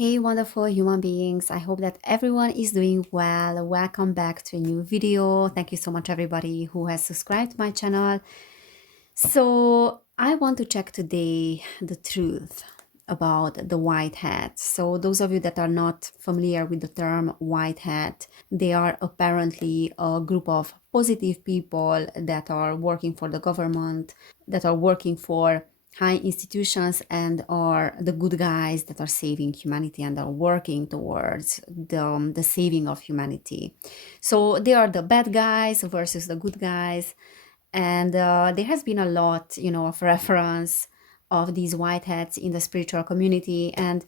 Hey, wonderful human beings. I hope that everyone is doing well. Welcome back to a new video. Thank you so much, everybody who has subscribed to my channel. So, I want to check today the truth about the white hat. So, those of you that are not familiar with the term white hat, they are apparently a group of positive people that are working for the government, that are working for high institutions and are the good guys that are saving humanity and are working towards the saving of humanity. So they are the bad guys versus the good guys. And there has been a lot, of reference of these white hats in the spiritual community. And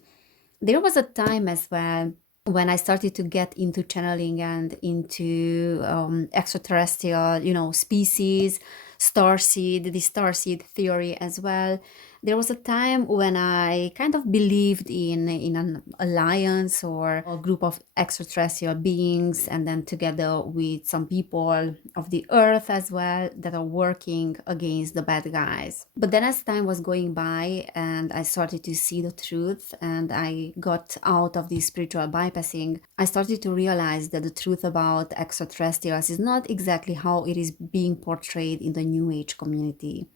there was a time as well when I started to get into channeling and into extraterrestrial, species, starseed, the starseed theory as well. There was a time when I kind of believed in an alliance or a group of extraterrestrial beings, and then together with some people of the earth as well that are working against the bad guys. But then as time was going by and I started to see the truth and I got out of this spiritual bypassing, I started to realize that the truth about extraterrestrials is not exactly how it is being portrayed in the New Age community,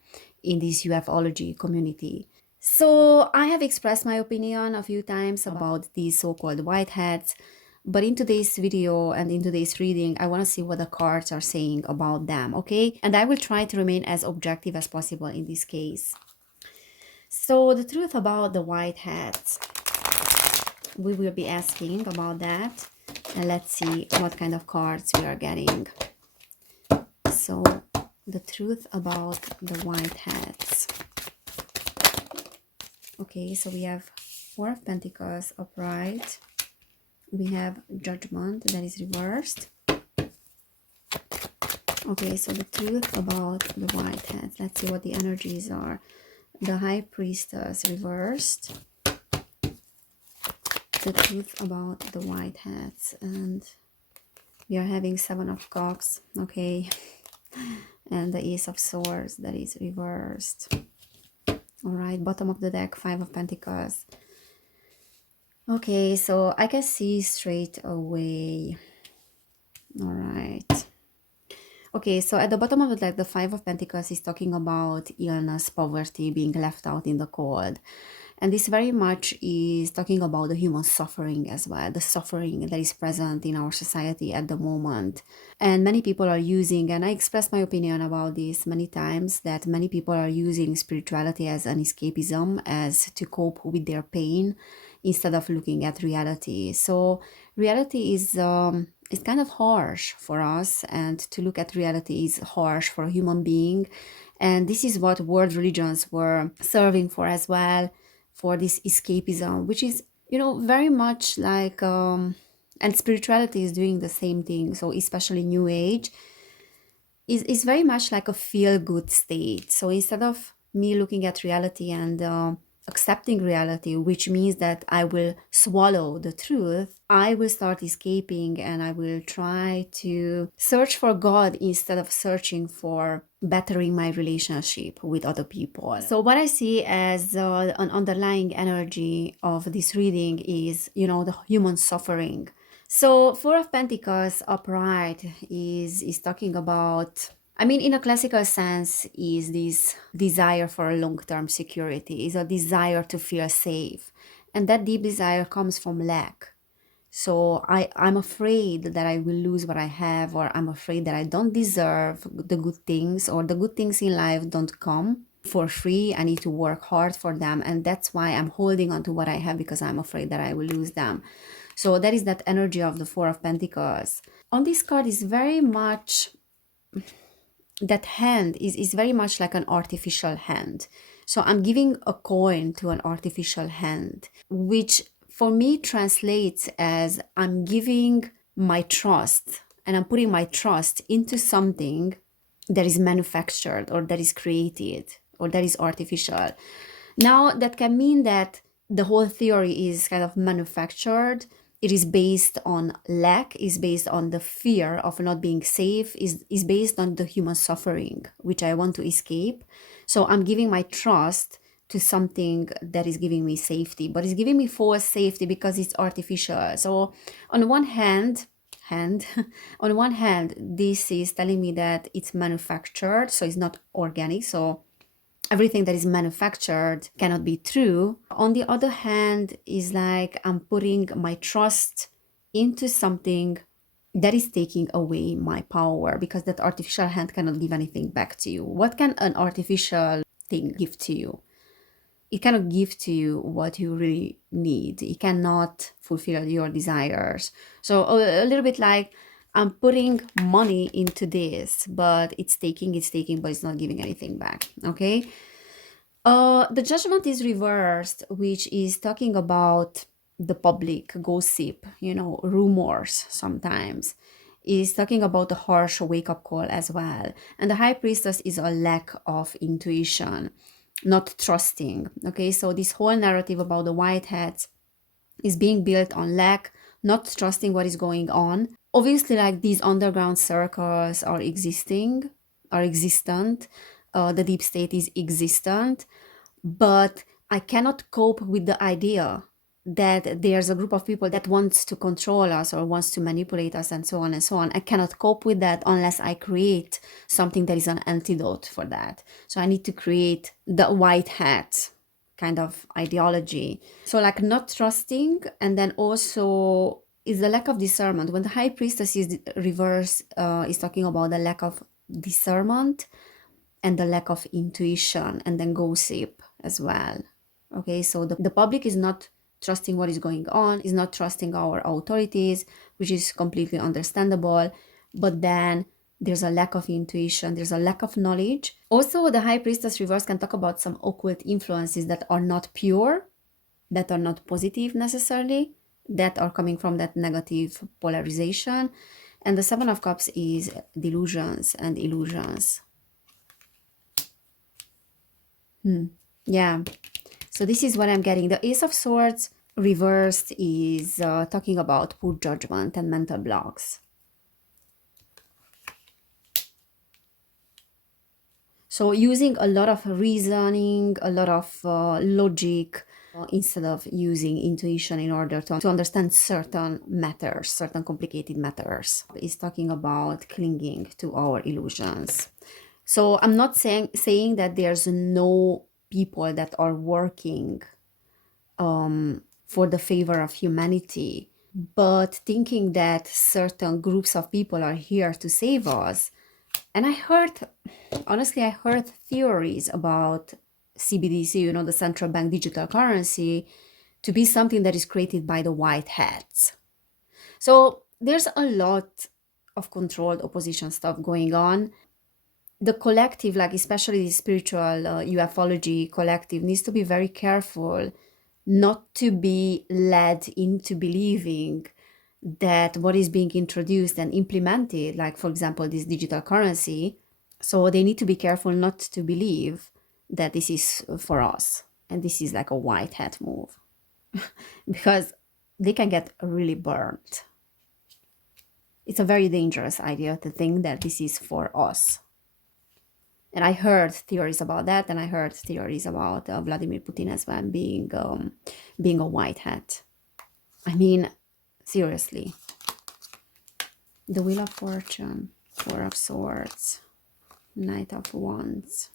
in this ufology community. So I have expressed my opinion a few times about these so-called white hats, but in today's video and in today's reading, I want to see what the cards are saying about them, okay? And I will try to remain as objective as possible in this case. So the truth about the white hats, we will be asking about that. And let's see what kind of cards we are getting. So the truth about the white hats. Okay, so we have Four of Pentacles upright. We have Judgment that is reversed. Okay, so the truth about the white hats. Let's see what the energies are. The High Priestess reversed. The truth about the white hats. And we are having Seven of Cups. Okay. And the Ace of Swords that is reversed. All right, bottom of the deck, Five of Pentacles. Okay, so I can see straight away. All right. Okay, so at the bottom of the deck, the Five of Pentacles is talking about illness, poverty, being left out in the cold. And this very much is talking about the human suffering as well, the suffering that is present in our society at the moment. And many people are using, and I expressed my opinion about this many times, that many people are using spirituality as an escapism, as to cope with their pain, instead of looking at reality. So reality is it's kind of harsh for us, and to look at reality is harsh for a human being. And this is what world religions were serving for as well, for this escapism, which is, very much like, and spirituality is doing the same thing. So especially New Age is very much like a feel-good state. So instead of me looking at reality and accepting reality, which means that I will swallow the truth, I will start escaping and I will try to search for God instead of searching for bettering my relationship with other people. So what I see as an underlying energy of this reading is, the human suffering. So Four of Pentacles upright is talking about, I mean, in a classical sense, is this desire for a long-term security, is a desire to feel safe. And that deep desire comes from lack. So I'm afraid that I will lose what I have, or I'm afraid that I don't deserve the good things, or the good things in life don't come for free. I need to work hard for them. And that's why I'm holding on to what I have, because I'm afraid that I will lose them. So that is that energy of the Four of Pentacles. On this card is very much, that hand is very much like an artificial hand. So I'm giving a coin to an artificial hand, which for me translates as I'm giving my trust and I'm putting my trust into something that is manufactured or that is created or that is artificial. Now, that can mean that the whole theory is kind of manufactured. It is based on lack, is based on the fear of not being safe, is based on the human suffering, which I want to escape. So I'm giving my trust to something that is giving me safety, but it's giving me false safety because it's artificial. So on one hand on one hand, this is telling me that it's manufactured, so it's not organic, so everything that is manufactured cannot be true. On the other hand, is like I'm putting my trust into something that is taking away my power, because that artificial hand cannot give anything back to you. What can an artificial thing give to you? It cannot give to you what you really need. It cannot fulfill your desires. So a little bit like I'm putting money into this, but it's taking, but it's not giving anything back. Okay. The judgment is reversed, which is talking about the public gossip, rumors sometimes. Is talking about a harsh wake up call as well. And the high priestess is a lack of intuition, not trusting. Okay, so this whole narrative about the white hats is being built on lack, not trusting what is going on. Obviously, like these underground circles are existing, are existent. The deep state is existent, but I cannot cope with the idea that there's a group of people that wants to control us or wants to manipulate us and so on and so on. I cannot cope with that unless I create something that is an antidote for that. So I need to create the white hat kind of ideology. So like not trusting, and then also is the lack of discernment. When the high priestess is reverse, is talking about the lack of discernment and the lack of intuition, and then gossip as well. Okay, so the public is not trusting what is going on, is not trusting our authorities, which is completely understandable. But then there's a lack of intuition, there's a lack of knowledge. Also, the high priestess reverse can talk about some occult influences that are not pure, that are not positive necessarily, that are coming from that negative polarization. And the seven of cups is delusions and illusions. Yeah, so this is what I'm getting. The Ace of Swords reversed is talking about poor judgment and mental blocks. So using a lot of reasoning, a lot of logic, instead of using intuition in order to understand certain matters, certain complicated matters. Is talking about clinging to our illusions. So I'm not saying that there's no people that are working for the favor of humanity, but thinking that certain groups of people are here to save us. And honestly, I heard theories about CBDC, the central bank digital currency, to be something that is created by the white hats. So there's a lot of controlled opposition stuff going on. The collective, like especially the spiritual ufology collective, needs to be very careful not to be led into believing that what is being introduced and implemented, like for example this digital currency, so they need to be careful not to believe that this is for us and this is like a white hat move because they can get really burnt. It's a very dangerous idea to think that this is for us. And I heard theories about that, and I heard theories about Vladimir Putin as well being a white hat. I mean, seriously. The Wheel of Fortune, Four of Swords, Knight of Wands.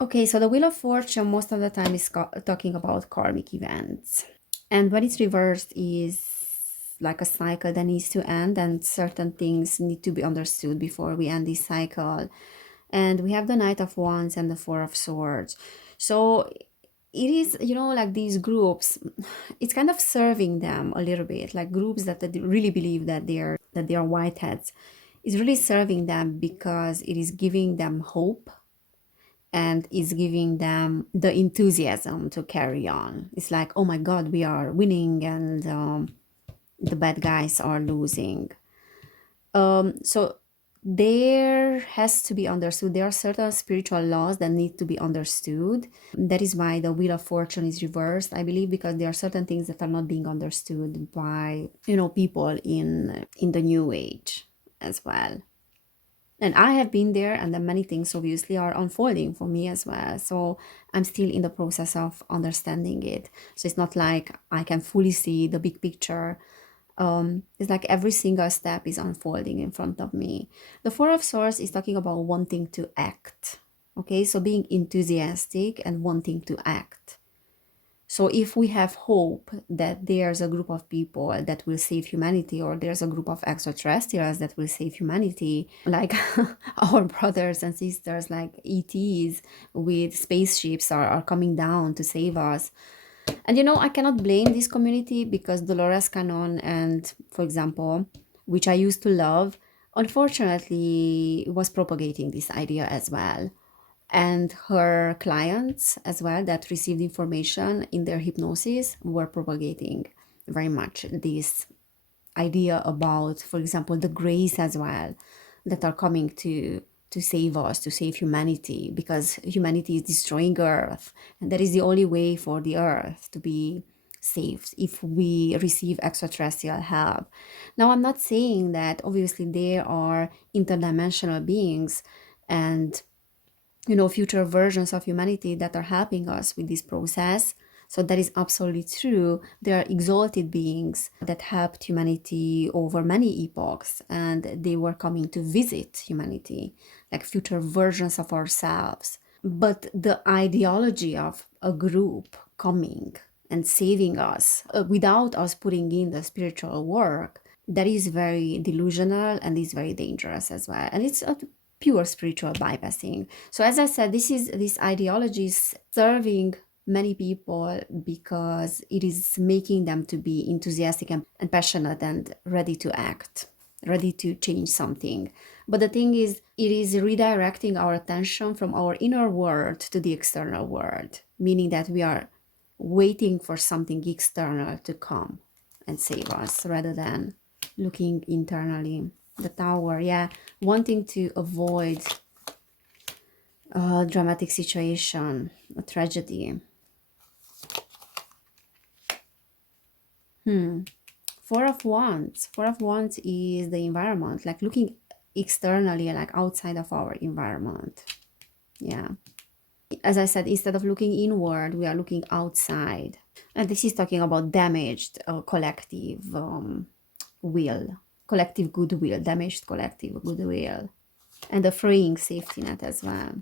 Okay, so the Wheel of Fortune most of the time is talking about karmic events. And when it's reversed is like a cycle that needs to end, and certain things need to be understood before we end this cycle. And we have the Knight of Wands and the Four of Swords. So it is, like these groups, it's kind of serving them a little bit, like groups that really believe that they are white hats. It's really serving them because it is giving them hope and is giving them the enthusiasm to carry on. It's like, oh my God, we are winning and the bad guys are losing. So there has to be understood. There are certain spiritual laws that need to be understood. That is why the Wheel of Fortune is reversed, I believe, because there are certain things that are not being understood by, people in the New Age as well. And I have been there, and then many things obviously are unfolding for me as well. So I'm still in the process of understanding it. So it's not like I can fully see the big picture. It's like every single step is unfolding in front of me. The Four of Swords is talking about wanting to act. Okay, so being enthusiastic and wanting to act. So if we have hope that there's a group of people that will save humanity, or there's a group of extraterrestrials that will save humanity, like our brothers and sisters, like ETs with spaceships are coming down to save us. And I cannot blame this community, because Dolores Cannon and, for example, which I used to love, unfortunately was propagating this idea as well. And her clients as well that received information in their hypnosis were propagating very much this idea about, for example, the grace as well, that are coming to save us, to save humanity, because humanity is destroying Earth, and that is the only way for the Earth to be saved, if we receive extraterrestrial help. Now, I'm not saying that obviously there are interdimensional beings and future versions of humanity that are helping us with this process. So that is absolutely true. There are exalted beings that helped humanity over many epochs, and they were coming to visit humanity, like future versions of ourselves. But the ideology of a group coming and saving us without us putting in the spiritual work, that is very delusional and is very dangerous as well. And it's a pure spiritual bypassing. So as I said, this ideology is serving many people because it is making them to be enthusiastic and passionate and ready to act, ready to change something. But the thing is, it is redirecting our attention from our inner world to the external world, meaning that we are waiting for something external to come and save us rather than looking internally. The Tower, yeah, wanting to avoid a dramatic situation, a tragedy. Four of Wands. Four of Wands is the environment, like looking externally, like outside of our environment. Yeah. As I said, instead of looking inward, we are looking outside. And this is talking about damaged collective will, collective goodwill, damaged collective goodwill, and the freeing safety net as well.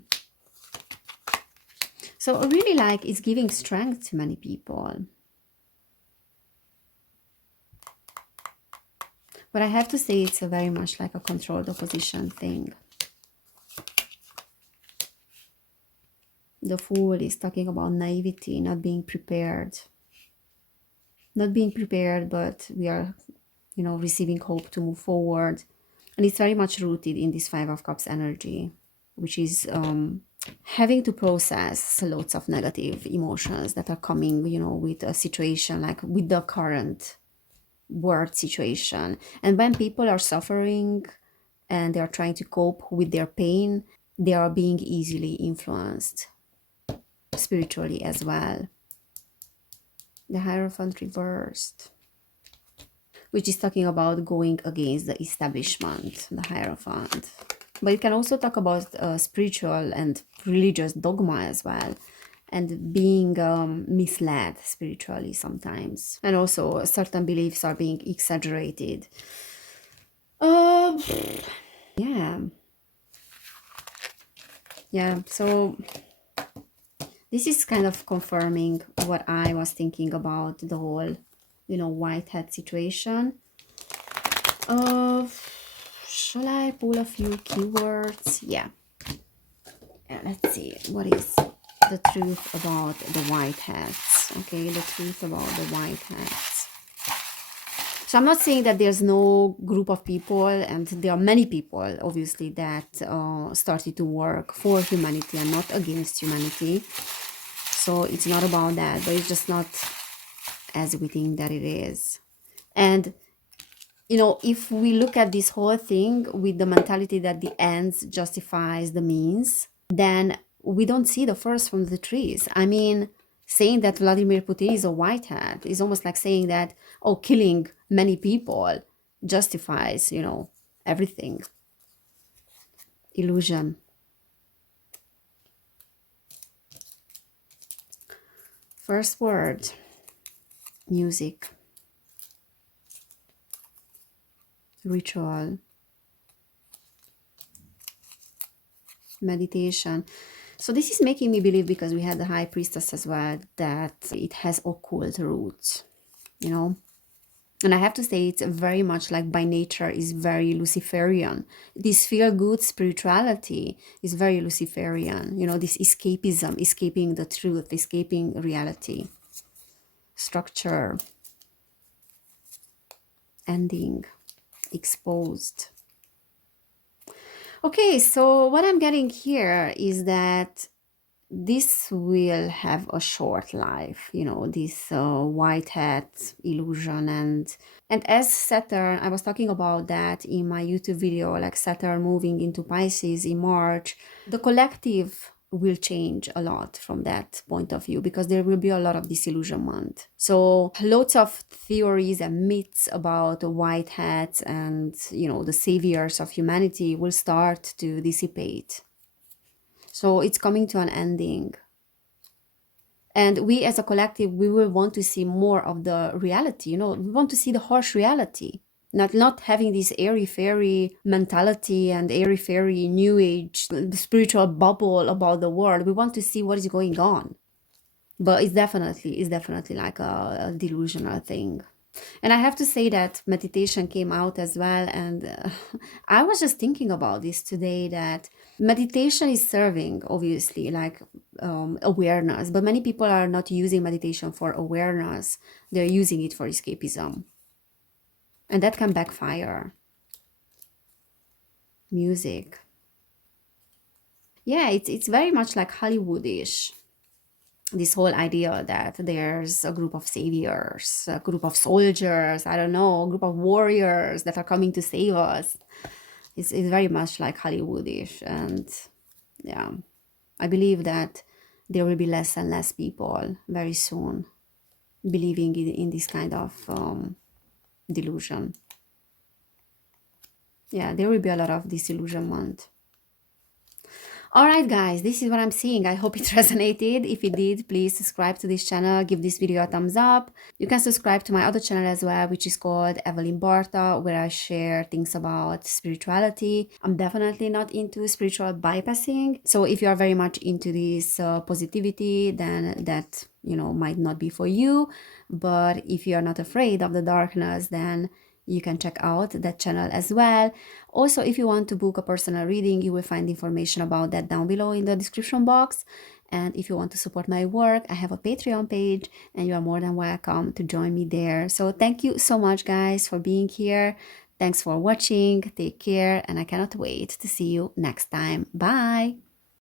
So really, like, it's giving strength to many people. But I have to say, it's a very much like a controlled opposition thing. The Fool is talking about naivety, not being prepared. Not being prepared, but we are, receiving hope to move forward. And it's very much rooted in this Five of Cups energy, which is having to process lots of negative emotions that are coming, with a situation, like with the current world situation. And when people are suffering and they are trying to cope with their pain, they are being easily influenced spiritually as well. The Hierophant reversed, which is talking about going against the establishment, the Hierophant. But it can also talk about spiritual and religious dogma as well, and being misled spiritually sometimes. And also certain beliefs are being exaggerated. Yeah. Yeah, so this is kind of confirming what I was thinking about the whole, white hat situation. Shall I pull a few keywords? Yeah. Let's see. What is the truth about the white hats? Okay, the truth about the white hats. So I'm not saying that there's no group of people, and there are many people, obviously, that started to work for humanity and not against humanity. So it's not about that, but it's just not as we think that it is. And if we look at this whole thing with the mentality that the ends justifies the means, then we don't see the forest from the trees. I mean, saying that Vladimir Putin is a white hat is almost like saying that, oh, killing many people justifies, everything. illusion. First word, music, ritual, meditation. So this is making me believe, because we had the high priestess as well, that it has occult roots, you know. And I have to say, it's very much like by nature is very Luciferian. This feel-good spirituality is very Luciferian. You know, this escapism, escaping the truth, escaping reality. Structure, ending, exposed. Okay, so what I'm getting here is that this will have a short life, you know, this white hat illusion. And as Saturn, I was talking about that in my YouTube video, like Saturn moving into Pisces in March, the collective will change a lot from that point of view, because there will be a lot of disillusionment. So lots of theories and myths about the white hats and, you know, the saviors of humanity will start to dissipate. So it's coming to an ending. And we as a collective, we will want to see more of the reality, you know, we want to see the harsh reality. Not having this airy-fairy mentality and airy-fairy new age spiritual bubble about the world. We want to see what is going on. But it's definitely like a delusional thing. And I have to say that meditation came out as well. And I was just thinking about this today, that meditation is serving, obviously, like awareness. But many people are not using meditation for awareness. They're using it for escapism. And that can backfire. Music. Yeah, it's very much like Hollywoodish. This whole idea that there's a group of saviors, a group of soldiers, I don't know, a group of warriors that are coming to save us. It's very much like Hollywoodish. And yeah, I believe that there will be less and less people very soon believing in this kind of delusion. Yeah, there will be a lot of disillusionment. All right, guys, this is what I'm seeing. I hope it resonated. If it did, please subscribe to this channel, give this video a thumbs up. You can subscribe to my other channel as well, which is called Evelin Barta, where I share things about spirituality. I'm definitely not into spiritual bypassing. So if you are very much into this positivity, then that, you know, might not be for you. But if you are not afraid of the darkness, then you can check out that channel as well. Also, if you want to book a personal reading, you will find information about that down below in the description box. And if you want to support my work, I have a Patreon page, and you are more than welcome to join me there. So thank you so much, guys, for being here. Thanks for watching. Take care, and I cannot wait to see you next time. Bye.